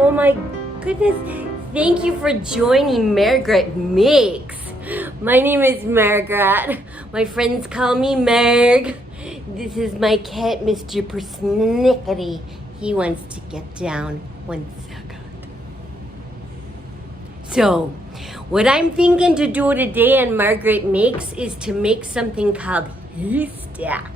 Oh my goodness. Thank you for joining Margaret Makes. My name is Margaret. My friends call me Marg. This is my cat, Mr. Persnickety. He wants to get down 1 second. So, what I'm thinking to do today on Margaret Makes is to make something called Haystacks.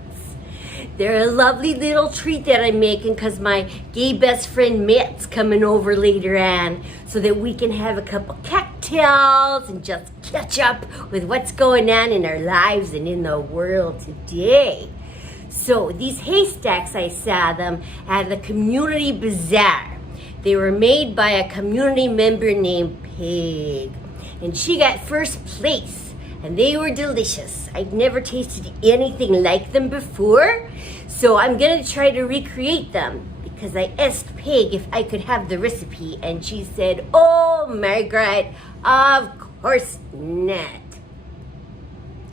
They're a lovely little treat that I'm making because my gay best friend Matt's coming over later on so that we can have a couple cocktails and just catch up with what's going on in our lives and in the world today. So these haystacks, I saw them at the community bazaar. They were made by a community member named Peg, and she got first place. And they were delicious. I'd never tasted anything like them before, so I'm gonna try to recreate them because I asked Peg if I could have the recipe, and she said, "Oh, Margaret, of course not."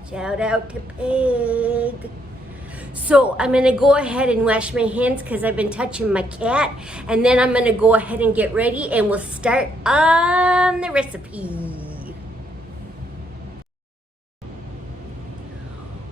Shout out to Peg. So I'm gonna go ahead and wash my hands because I've been touching my cat, and then I'm gonna go ahead and get ready, and we'll start on the recipe.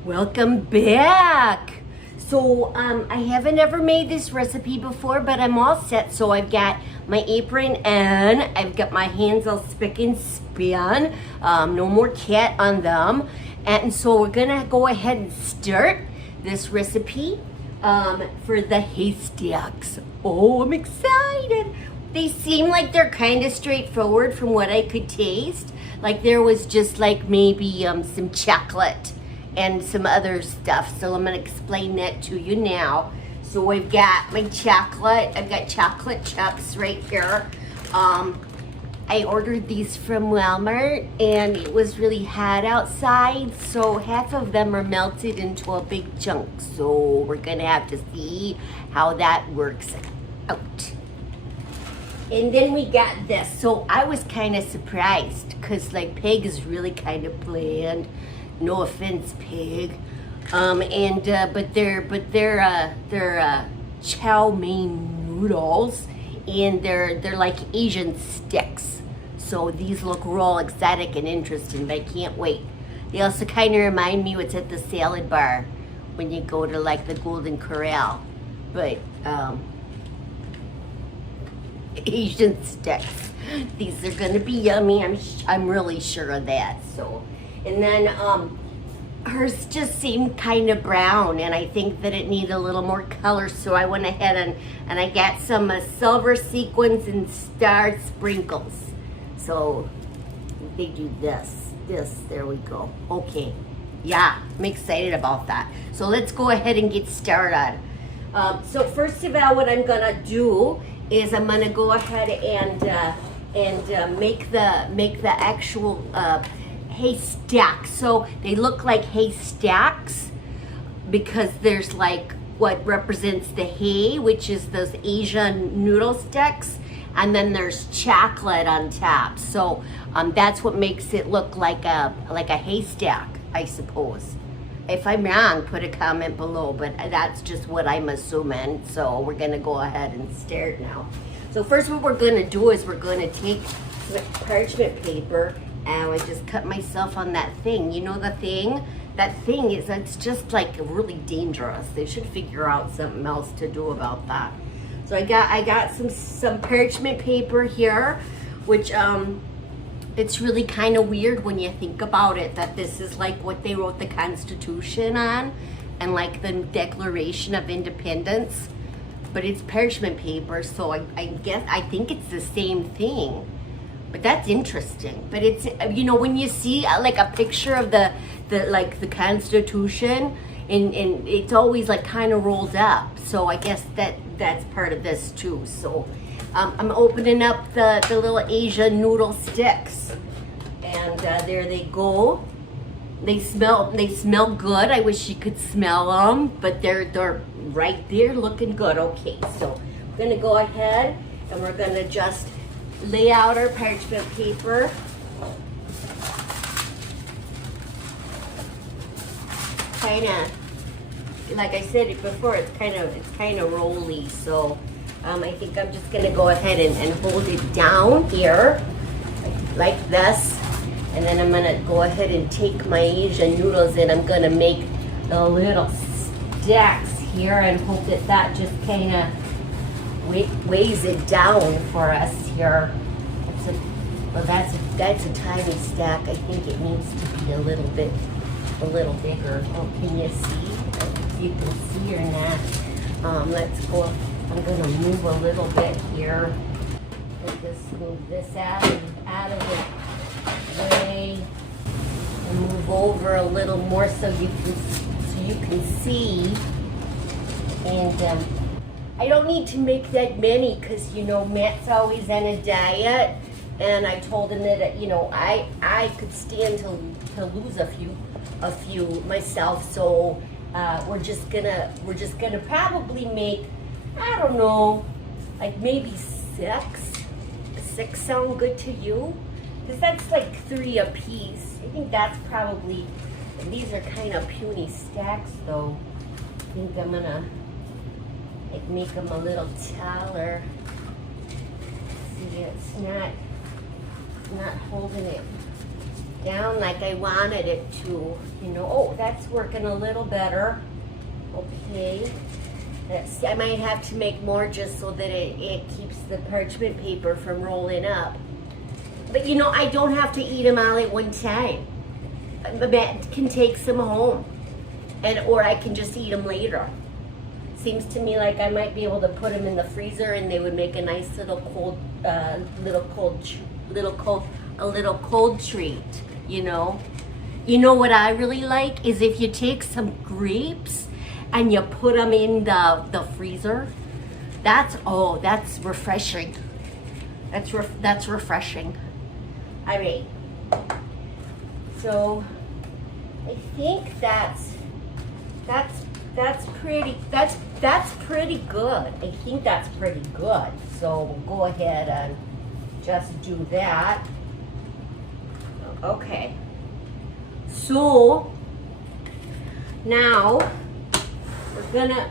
Welcome back. So I haven't ever made this recipe before, but I'm all set. So I've got my apron and I've got my hands all spick and span. No more cat on them. And so we're gonna go ahead and start this recipe for the haystacks. Oh, I'm excited. They seem like they're kind of straightforward from what I could taste. Like there was just like maybe some chocolate and some other stuff. So I'm gonna explain that to you now. So I've got my chocolate. I've got chocolate chips right here. I ordered these from Walmart and it was really hot outside. So half of them are melted into a big chunk. So we're gonna have to see how that works out. And then we got this. So I was kind of surprised because like Peg is really kind of bland. No offense, Pig. But they're chow mein noodles, and they're like Asian sticks. So these look real exotic and interesting, but I can't wait. They also kind of remind me what's at the salad bar when you go to like the Golden Corral, but Asian sticks. These are gonna be yummy. I'm really sure of that. So. And then hers just seemed kind of brown, and I think that it needed a little more color, so I went ahead and I got some silver sequins and star sprinkles. So they do this, there we go. Okay, yeah, I'm excited about that. So let's go ahead and get started. So first of all, what I'm gonna do is I'm gonna go ahead and make the actual haystacks. So they look like haystacks because there's like what represents the hay, which is those Asian noodle sticks, and then there's chocolate on top. So that's what makes it look like a haystack, I suppose. If I'm wrong, put a comment below, but that's just what I'm assuming. So we're gonna go ahead and start now. So first what we're gonna do is we're gonna take parchment paper, and I just cut myself on that thing. You know the thing? That thing it's just like really dangerous. They should figure out something else to do about that. So I got some parchment paper here, which it's really kind of weird when you think about it that this is like what they wrote the Constitution on and like the Declaration of Independence. But it's parchment paper, so I think it's the same thing. But that's interesting. But it's, you know, when you see like a picture of the Constitution, and it's always like kind of rolled up. So I guess that's part of this too. So I'm opening up the little Asian noodle sticks, and there they go. They smell good. I wish you could smell them, but they're right there looking good. Okay, so we're gonna go ahead and we're gonna just lay out our parchment paper. Kind of, like I said before, it's kind of rolly. So I think I'm just gonna go ahead and hold it down here, like this. And then I'm gonna go ahead and take my Asian noodles and I'm gonna make the little stacks here and hope that that just kind of weighs it down for us here. That's a tiny stack. I think it needs to be a little bigger. Oh, can you see? If you can see or not. Let's go. I'm gonna move a little bit here. Let's just move this out of the way and move over a little more so you can see. And I don't need to make that many because Matt's always on a diet. And I told him that I could stand to lose a few myself. So we're just gonna probably make, I don't know, like maybe six. Six sound good to you? Because that's like 3 a piece. I think that's probably. These are kind of puny stacks though. I think I'm gonna make them a little taller. See, it's not holding it down like I wanted it to, Oh, that's working a little better. Okay. I might have to make more just so that it keeps the parchment paper from rolling up. But I don't have to eat them all at one time. Matt can take some home, or I can just eat them later. Seems to me like I might be able to put them in the freezer and they would make a nice little cold treat, You know what I really like is if you take some grapes and you put them in the freezer. That's refreshing. That's refreshing. All right. So I think that's pretty good. I think that's pretty good. So we'll go ahead and just do that. Okay. So now we're gonna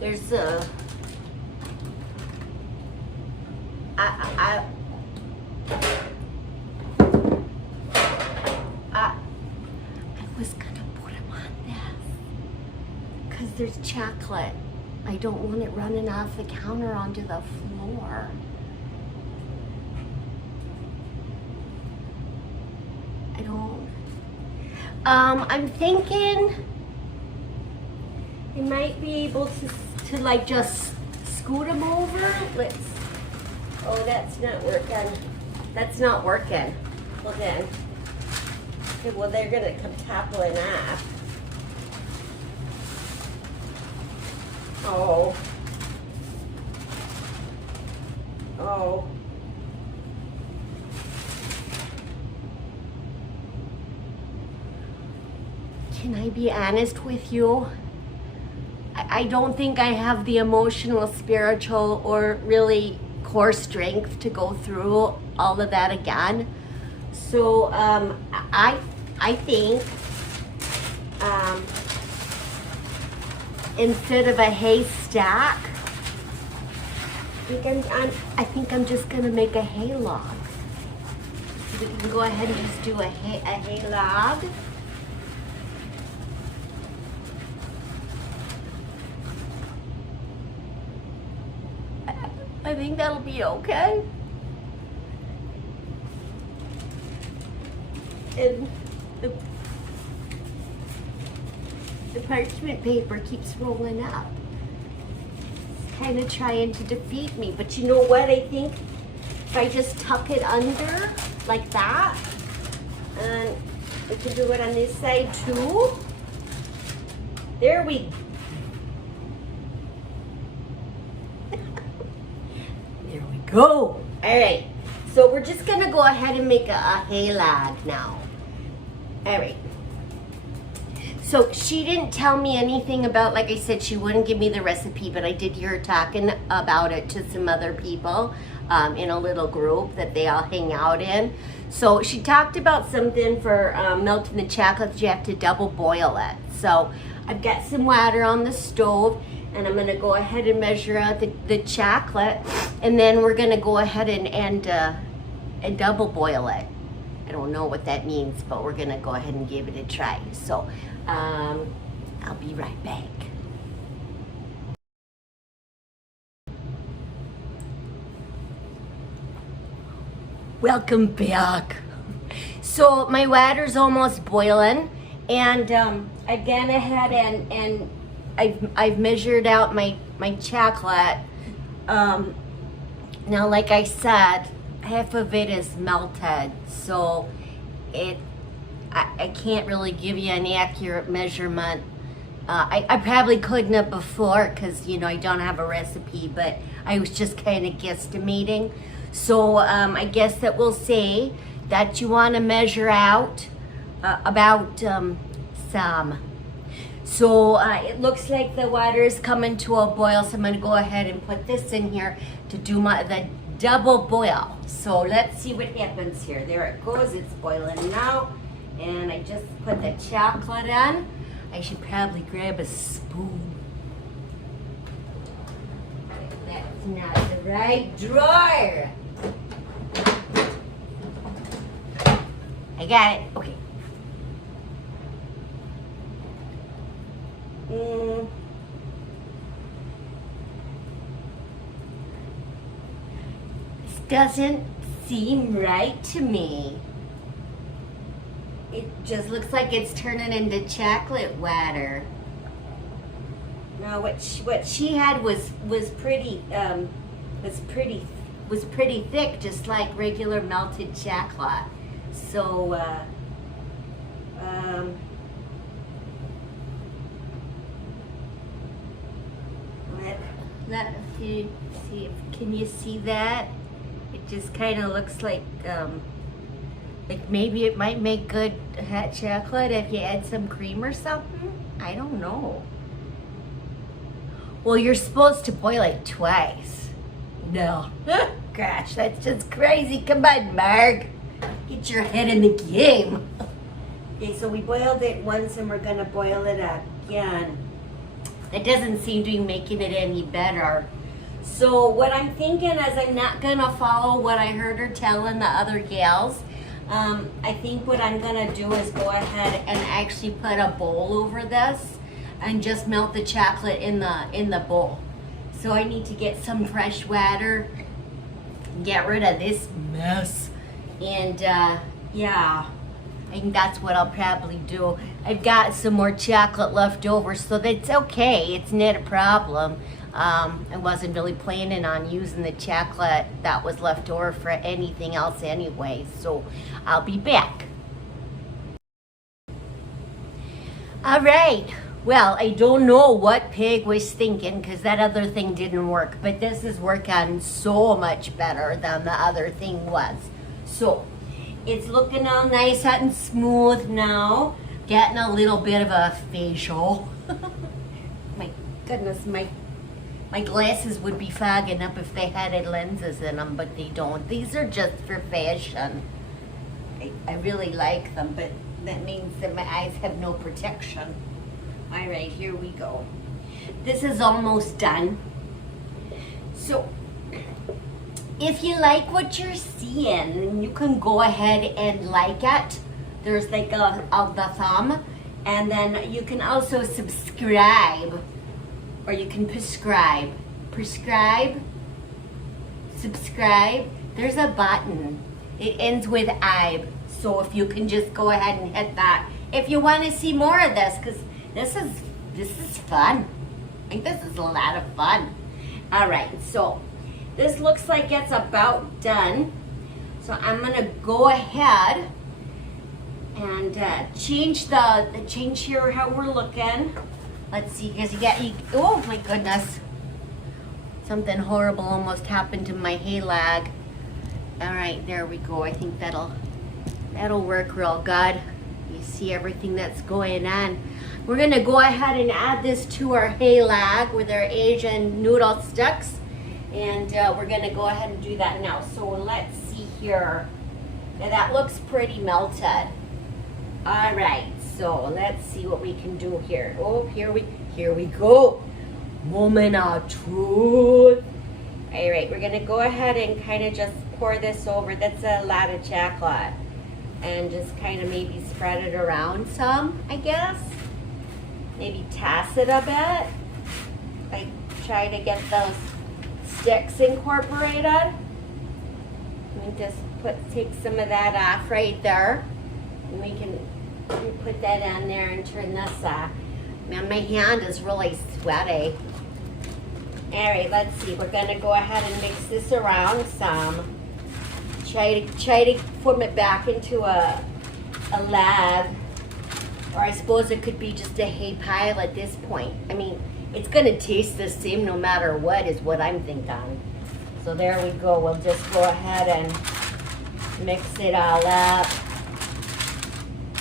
there's a I was gonna put him on this because there's chocolate. I don't want it running off the counter onto the floor. I don't. I'm thinking I might be able to like just scoot them over. Oh, that's not working. That's not working. Well then. Okay, well they're gonna come toppling off. Oh. Oh. Can I be honest with you? I don't think I have the emotional, spiritual, or really core strength to go through all of that again. So I think instead of a haystack, I think I'm just gonna make a hay log. We can go ahead and just do a hay log. I think that'll be okay. And the parchment paper keeps rolling up. It's kind of trying to defeat me, but you know what? I think if I just tuck it under like that, and we can do it on this side too. There we go. Go. All right, so we're just gonna go ahead and make a hay log now. All right, so she didn't tell me anything about, like I said, she wouldn't give me the recipe, but I did hear her talking about it to some other people. in a little group that they all hang out in. So she talked about something for melting the chocolate, you have to double boil it. So I've got some water on the stove, and I'm gonna go ahead and measure out the chocolate, and then we're gonna go ahead and double boil it. I don't know what that means, but we're gonna go ahead and give it a try. So I'll be right back. Welcome back. So my water's almost boiling, and I've gone ahead and I've measured out my chocolate. Now, like I said, half of it is melted, so I can't really give you an accurate measurement. I probably couldn't have before because, you know, I don't have a recipe, but I was just kind of guesstimating. So I guess that we'll say that you want to measure out about some. So it looks like the water is coming to a boil, so I'm going to go ahead and put this in here to do the double boil. So let's see what happens here. There it goes, it's boiling now. And I just put the chocolate in. I should probably grab a spoon. That's not the right drawer. I got it. Okay. This doesn't seem right to me. It just looks like it's turning into chocolate water. No, what she had was pretty thick, just like regular melted chocolate. So let me see if can you see that? It just kind of looks like maybe it might make good hot chocolate if you add some cream or something. I don't know. Well, you're supposed to boil it twice. No. Gosh, that's just crazy. Come on, Marg. Get your head in the game. Okay, so we boiled it once and we're gonna boil it again. It doesn't seem to be making it any better. So what I'm thinking is I'm not gonna follow what I heard her telling the other gals. I think what I'm gonna do is go ahead and actually put a bowl over this and just melt the chocolate in the bowl. So I need to get some fresh water, get rid of this mess, and yeah, I think that's what I'll probably do. I've got some more chocolate left over, so that's okay. It's not a problem. I wasn't really planning on using the chocolate that was left over for anything else anyway, so I'll be back. All right. Well, I don't know what Pig was thinking because that other thing didn't work, but this is working so much better than the other thing was. So it's looking all nice, hot and smooth now. Getting a little bit of a facial. My goodness, my glasses would be fogging up if they had lenses in them, but they don't. These are just for fashion. I really like them, but that means that my eyes have no protection. All right, here we go. This is almost done. So if you like what you're seeing, you can go ahead and like it. There's like the thumb, and then you can also subscribe, or you can prescribe, subscribe. There's a button. It ends with "ibe," so if you can just go ahead and hit that if you want to see more of this, because this is fun. I think this is a lot of fun. All right, so this looks like it's about done. So I'm gonna go ahead and change here how we're looking. Let's see, because oh my goodness, something horrible almost happened to my hay lag. All right, there we go. I think that'll work real good. You see everything that's going on. We're gonna go ahead and add this to our hay lag with our Asian noodle sticks, And we're gonna go ahead and do that now. So let's see here. Now that looks pretty melted. All right, so let's see what we can do here. Oh, here we go. Moment of truth. All right, we're gonna go ahead and kind of just pour this over. That's a lot of chocolate. And just kind of maybe spread it around some, I guess. Maybe toss it a bit. Like try to get those sticks incorporated. And just take some of that off right there. And we can put that on there and turn this off. Man, my hand is really sweaty. All right, let's see. We're gonna go ahead and mix this around some. Try to form it back into a lag. Or I suppose it could be just a hay pile at this point. I mean, it's gonna taste the same no matter what is what I'm thinking. So there we go. We'll just go ahead and mix it all up.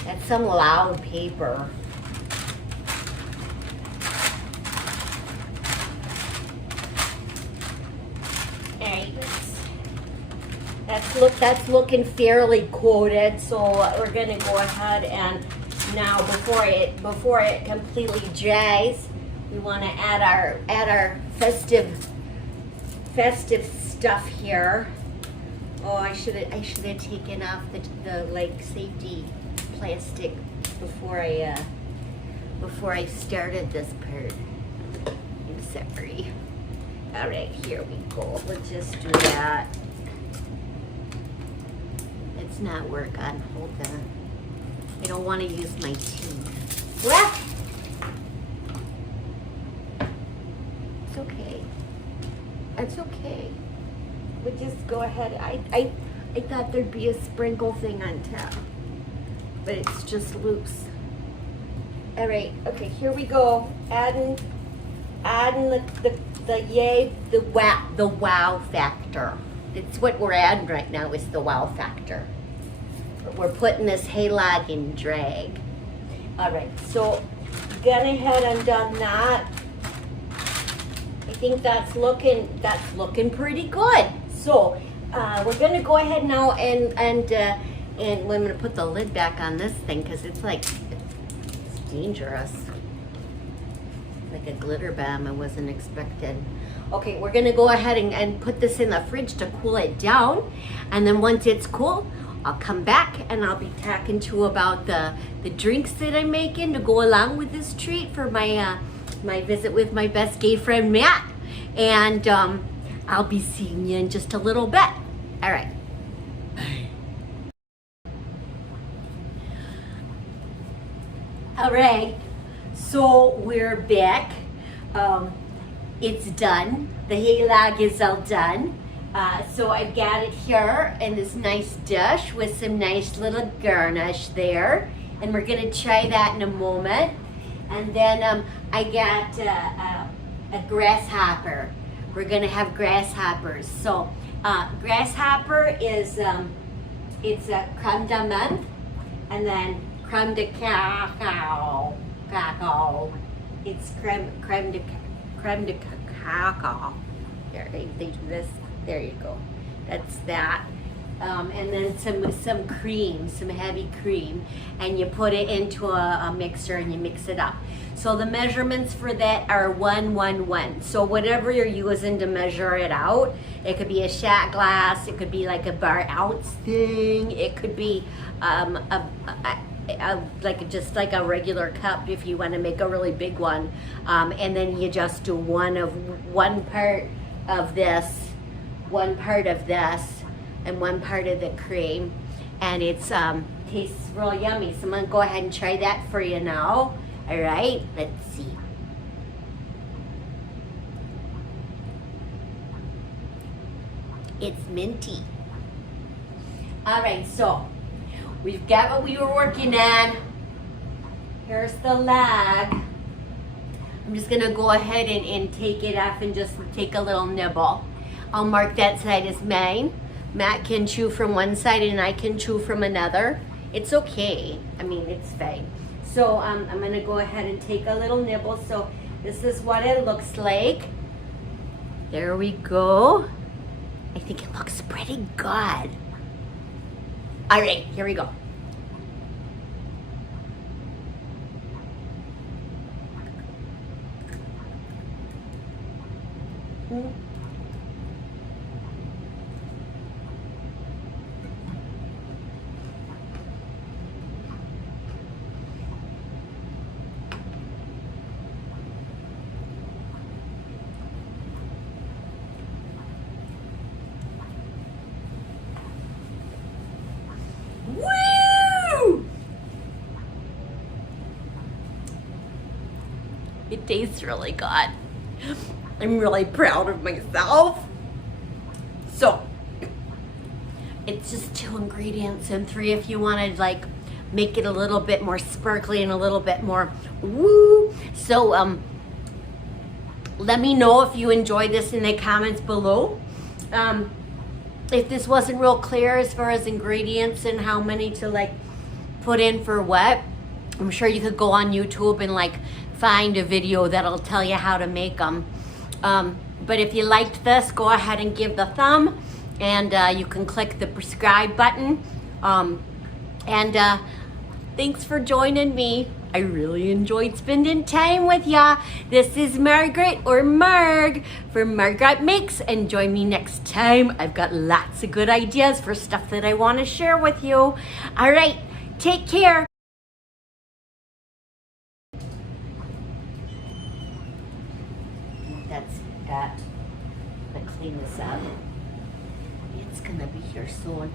That's some loud paper. Alright, that's looking fairly coated, so we're gonna go ahead and now before it completely dries, we want to add our festive stuff here. Oh, I should have taken off the like safety plastic before I started this part. I'm sorry. All right, here we go. Let's just do that. It's not working. Hold on. I don't want to use my teeth. What? It's okay. It's okay. We'll just go ahead. I thought there'd be a sprinkle thing on top, but it's just loose. All right. Okay. Here we go. Adding the wow factor. It's what we're adding right now is the wow factor. We're putting this hay log in drag. All right, so gone ahead and done that. I think that's looking pretty good. So we're gonna go ahead now and I'm gonna put the lid back on this thing because it's dangerous. Like a glitter bomb I wasn't expecting. Okay, we're gonna go ahead and put this in the fridge to cool it down, and then once it's cool, I'll come back and I'll be talking to you about the drinks that I'm making to go along with this treat for my my visit with my best gay friend Matt. And I'll be seeing you in just a little bit. All right. All right, so we're back. It's done. The hay log is all done. So I've got it here in this nice dish with some nice little garnish there. And we're gonna try that in a moment. And then I got a grasshopper. We're gonna have grasshoppers. So grasshopper is, it's a creme de menthe, and then creme de cacao. It's creme de cacao. There, they do this. There you go. That's that. And then some cream, some heavy cream, and you put it into a mixer and you mix it up. So the measurements for that are 1, 1, 1. So whatever you're using to measure it out, it could be a shot glass, it could be like a bar ounce thing, it could be just like a regular cup if you want to make a really big one. And then you just do one part of this, and one part of the cream, and it's tastes real yummy. So I'm gonna go ahead and try that for you now. All right, let's see. It's minty. All right, so we've got what we were working on. Here's the log. I'm just gonna go ahead and take it off and just take a little nibble. I'll mark that side as mine. Matt can chew from one side and I can chew from another. It's okay. I mean, it's fine. So I'm gonna go ahead and take a little nibble. So this is what it looks like. There we go. I think it looks pretty good. All right, here we go. Woo! It tastes really good. I'm really proud of myself. So, it's just 2 ingredients and 3 if you want to like make it a little bit more sparkly and a little bit more woo. So, let me know if you enjoyed this in the comments below. If this wasn't real clear as far as ingredients and how many to like put in for what, I'm sure you could go on YouTube and like find a video that'll tell you how to make them. But if you liked this, go ahead and give the thumb, and you can click the subscribe button. Thanks for joining me. I really enjoyed spending time with ya. This is Margaret, or Marg, from Margaret Makes, and join me next time. I've got lots of good ideas for stuff that I want to share with you. All right, take care. That's that. I'm gonna clean this up. It's gonna be here soon.